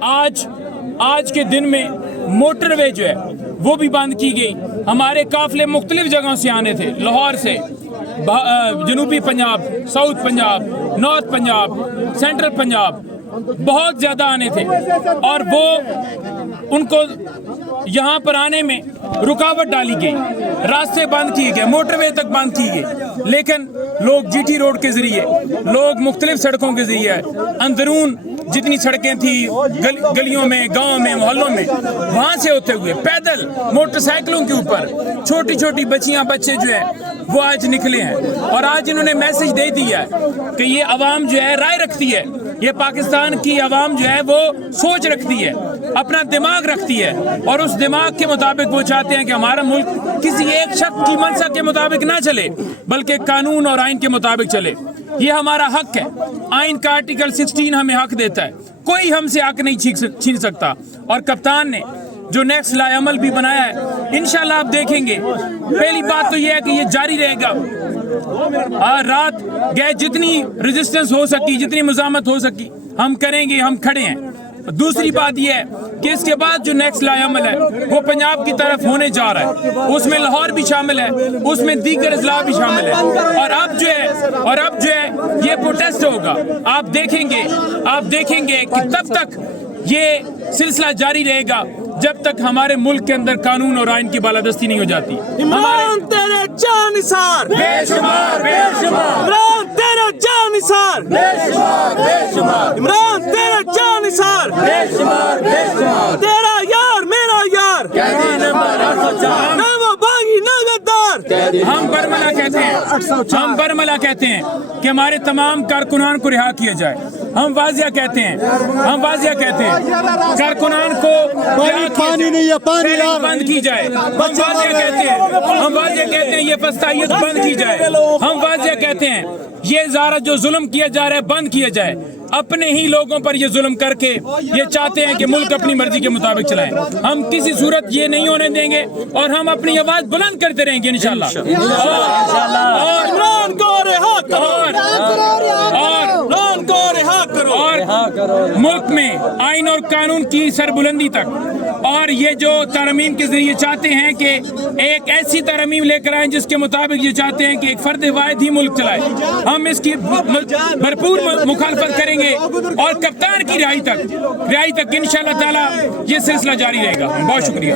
آج کے دن میں موٹر وے جو ہے وہ بھی بند کی گئی. ہمارے قافلے مختلف جگہوں سے آنے تھے, لاہور سے, جنوبی Punjab, south Punjab, north Punjab, central Punjab, بہت زیادہ آنے تھے, اور وہ ان کو یہاں پر آنے میں رکاوٹ ڈالی گئی, راستے بند کیے گئے, موٹر وے تک بند کی گئی. لیکن لوگ جی ٹی روڈ کے ذریعے, لوگ مختلف سڑکوں کے ذریعے, اندرون جتنی سڑکیں تھیں گلیوں میں, گاؤں میں, محلوں میں, وہاں سے ہوتے ہوئے پیدل موٹر سائیکلوں کے اوپر چھوٹی چھوٹی بچیاں بچے جو ہیں وہ آج نکلے ہیں. اور آج انہوں نے میسج دے دیا ہے کہ یہ عوام جو ہے رائے رکھتی ہے, یہ پاکستان کی عوام جو ہے وہ سوچ رکھتی ہے, اپنا دماغ رکھتی ہے, اور اس دماغ کے مطابق وہ چاہتے ہیں کہ ہمارا ملک کسی ایک شخص کی منشا کے مطابق نہ چلے بلکہ قانون اور آئین کے مطابق چلے. یہ ہمارا حق ہے, آئین کا آرٹیکل 16 ہمیں حق دیتا ہے, کوئی ہم سے حق نہیں چھین سکتا. اور کپتان نے جو نیکسٹ لائے عمل بھی بنایا ہے, انشاءاللہ آپ دیکھیں گے. پہلی بات تو یہ ہے کہ یہ جاری رہے گا, رات گئے جتنی ریزسٹنس ہو سکی, جتنی مزاحمت ہو سکی ہم کریں گے, ہم کھڑے ہیں. دوسری بات یہ ہے کہ اس کے بعد جو نیکسٹ لائے عمل ہے وہ پنجاب کی طرف ہونے جا رہا ہے, اس میں لاہور بھی شامل ہے, اس میں دیگر اضلاع بھی شامل ہے. اور اب جو ہے یہ پروٹیسٹ ہوگا. آپ دیکھیں گے کہ تب تک یہ سلسلہ جاری رہے گا جب تک ہمارے ملک کے اندر قانون اور آئین کی بالادستی نہیں ہو جاتی. عمران تیرے جانثار بے شمار, بے شمار, عمران تیرے جانثار بے شمار, بے شمار, عمران تیرے جانثار بے شمار, بے شمار, تیرا یار میرا یار, نہ وہ باغی نہ غدار. ہم برملا کہتے ہیں کہ ہمارے تمام کارکنان کو رہا کیا جائے. ہم واضح کہتے ہیں کارکنان کو پانی نہیں ہے, پانی بند کی جائے. ہم واضح کہتے ہیں یہ فسطائیت بند کی جائے. ہم واضح کہتے ہیں یہ زارہ جو ظلم کیا جا رہا ہے بند کیا جائے. اپنے ہی لوگوں پر یہ ظلم کر کے یہ چاہتے ہیں کہ ملک اپنی مرضی کے مطابق چلائیں. ہم کسی صورت یہ نہیں ہونے دیں گے, اور ہم اپنی آواز بلند کرتے رہیں گے انشاءاللہ. اور ملک میں آئین اور قانون کی سربلندی تک, اور یہ جو ترمیم کے ذریعے چاہتے ہیں کہ ایک ایسی ترمیم لے کر آئیں جس کے مطابق یہ چاہتے ہیں کہ ایک فرد واحد ہی ملک چلائے, ہم اس کی بھرپور مخالفت کریں گے. اور کپتان کی رہائی تک انشاءاللہ تعالی یہ سلسلہ جاری رہے گا. بہت شکریہ.